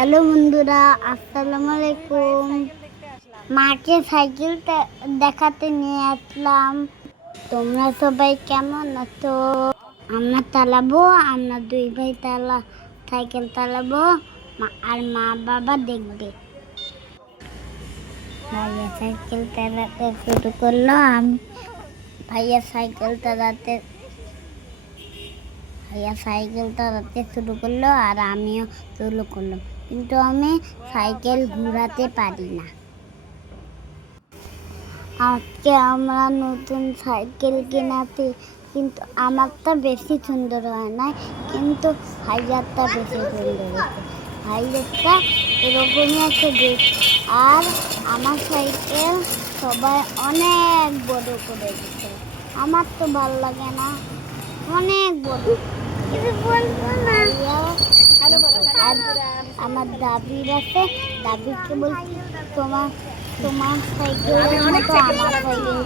Hello বন্ধুরা, আসসালামু আলাইকুম। মাকে সাইকেলটা দেখাতে নিয়ে আসলাম। তোমরা সবাই কেমন আছো? আমরা চালাবো, আমরা দুই ভাই সাইকেল চালাবো আর মা বাবা দেখবে। ভাইয়া সাইকেল চালাতে শুরু করলো। ভাইয়া সাইকেল চালাতে শুরু করলো আর আমিও শুরু করলাম, কিন্তু আমি সাইকেল ঘোরাতে পারি না। আজকে আমরা নতুন সাইকেল কিনেছি, কিন্তু আমারটা বেশি সুন্দর হয় না, কিন্তু ভাইয়ারটা বেশি সুন্দর হয়েছে। ভাইয়ারটা এরকমই আছে আর আমার সাইকেল সবাই অনেক বড় করে দিচ্ছে। আমার তো ভালো লাগে না, অনেক বড়। আর আমার দাবির আছে, দাবিকে বলছি তোমার সাইকেলের মতো আমার সাইকেল